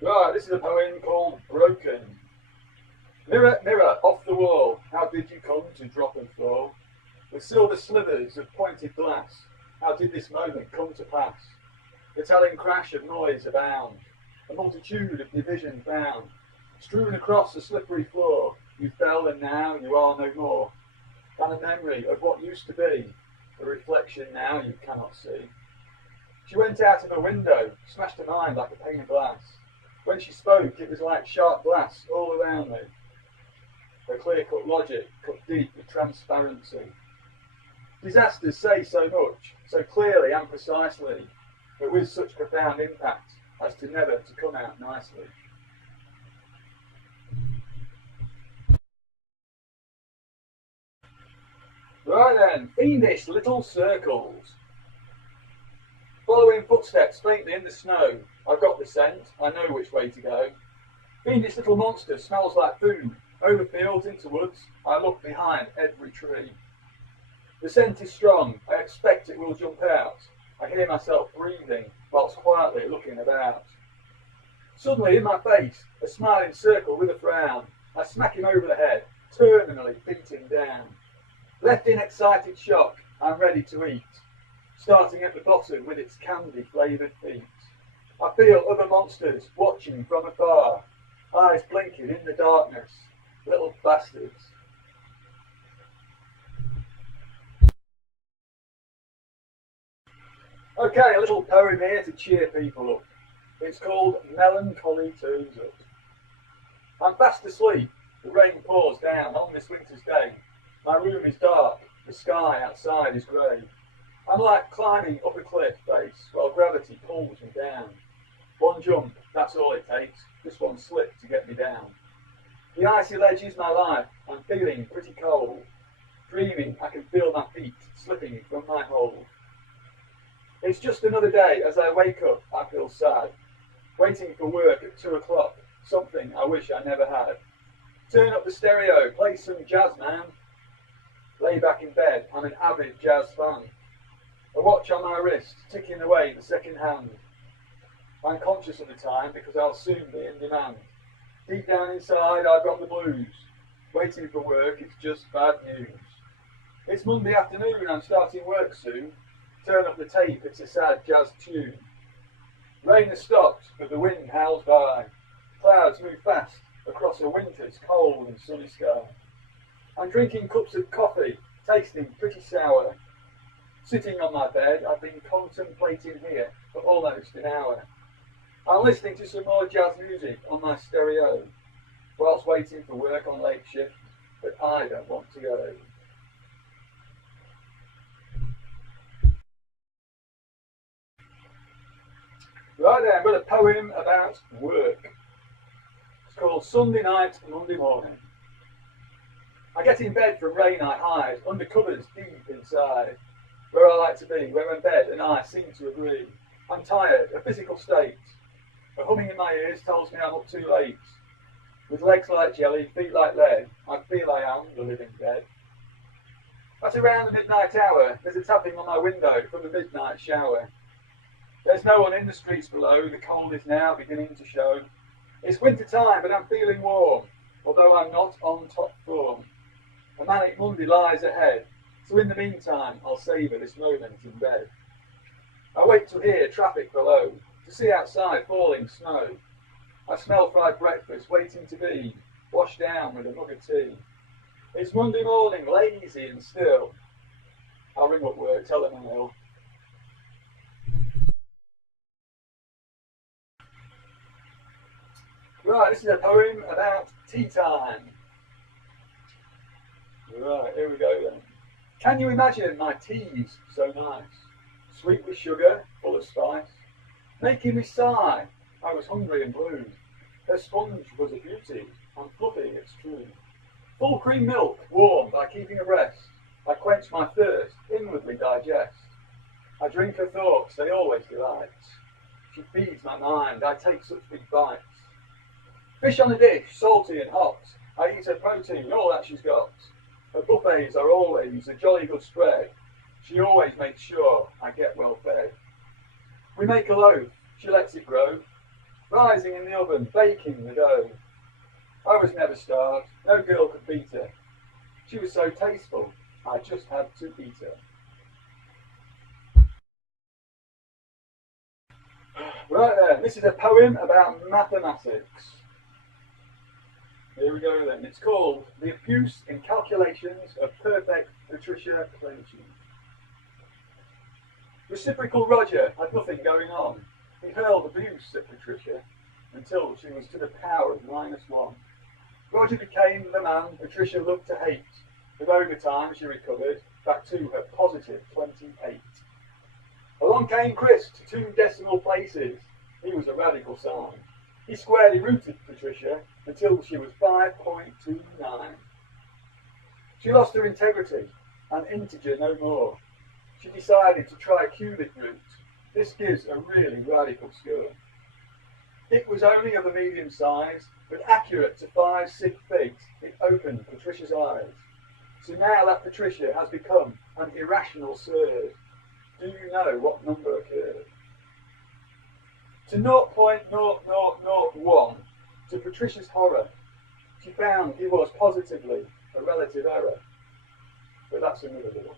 Right, this is a poem called Broken. Mirror, mirror, off the wall, how did you come to drop and fall? With silver slithers of pointed glass, how did this moment come to pass? The telling crash of noise abound, a multitude of division bound, strewn across the slippery floor, you fell and now you are no more than a memory of what used to be, a reflection now you cannot see. She went out of a window, smashed her mind like a pane of glass. When she spoke, it was like sharp glass all around me. Her clear-cut logic cut deep with transparency. Disasters say so much, so clearly and precisely, but with such profound impact as to never to come out nicely. Right then, fiendish little circles. Following footsteps faintly in the snow, I've got the scent, I know which way to go. Fiendish little monster smells like food. Over fields into woods, I look behind every tree. The scent is strong, I expect it will jump out. I hear myself breathing whilst quietly looking about. Suddenly in my face, a smiling circle with a frown. I smack him over the head, terminally beat him down. Left in excited shock, I'm ready to eat, starting at the bottom with its candy-flavoured feet. I feel other monsters watching from afar, eyes blinking in the darkness, little bastards. Okay, a little poem here to cheer people up. It's called Melancholy Turns Up. I'm fast asleep, the rain pours down on this winter's day. My room is dark, the sky outside is grey. I'm like climbing up a cliff face while gravity pulls me down. One jump, that's all it takes, just one slip to get me down. The icy ledge is my life, I'm feeling pretty cold. Dreaming I can feel my feet slipping from my hold. It's just another day, as I wake up I feel sad. Waiting for work at 2 o'clock, something I wish I never had. Turn up the stereo, play some jazz, man. Lay back in bed, I'm an avid jazz fan. A watch on my wrist, ticking away the second hand. I'm conscious of the time because I'll soon be in demand. Deep down inside I've got the blues. Waiting for work, it's just bad news. It's Monday afternoon, I'm starting work soon. Turn up the tape, it's a sad jazz tune. Rain has stopped, but the wind howls by. Clouds move fast across a winter's cold and sunny sky. I'm drinking cups of coffee, tasting pretty sour. Sitting on my bed, I've been contemplating here for almost an hour. I'm listening to some more jazz music on my stereo, whilst waiting for work on late shift, but I don't want to go. Right then, I've got a poem about work. It's called Sunday Night, Monday Morning. I get in bed from rain I hide, under covers deep inside, where I like to be, where my bed and I seem to agree. I'm tired, a physical state. A humming in my ears tells me I'm up too late. With legs like jelly, feet like lead, I feel I am the living dead. At around the midnight hour, there's a tapping on my window from the midnight shower. There's no one in the streets below, the cold is now beginning to show. It's winter time, but I'm feeling warm, although I'm not on top form. A manic Monday lies ahead, so in the meantime I'll savour this moment in bed. I wait to hear traffic below, to see outside falling snow. I smell fried breakfast waiting to be washed down with a mug of tea. It's Monday morning, lazy and still. I'll ring up work, tell them I'm ill. Right, this is a poem about tea time. Right, here we go then. Can you imagine my teas so nice? Sweet with sugar, full of spice, making me sigh. I was hungry and blue. Her sponge was a beauty, and fluffy, it's true. Full cream milk, warm by keeping abreast. I quench my thirst, inwardly digest. I drink her thoughts, they always delight. She feeds my mind, I take such big bites. Fish on a dish, salty and hot. I eat her protein, all that she's got. Her buffets are always a jolly good spread. She always makes sure I get well fed. We make a loaf, she lets it grow. rising in the oven, baking the dough. I was never starved, no girl could beat her. She was so tasteful, I just had to eat her. Right then, this is a poem about mathematics. Here we go then. It's called The Abuse in Calculations of Perfect Patricia Plenitude. Reciprocal Roger had nothing going on. He hurled abuse at Patricia until she was to the power of -1. Roger became the man Patricia loved to hate. With overtime she recovered back to her positive 28. Along came Chris to 2 decimal places. He was a radical sign. He squarely rooted Patricia until she was 5.29. She lost her integrity, an integer no more. She decided to try a cubic root. This gives a really radical score. It was only of a medium size, but accurate to 5 sig figs. It opened Patricia's eyes. So now that Patricia has become an irrational surd, do you know what number occurred? To 0.0001, to Patricia's horror, she found he was positively a relative error. But that's another one.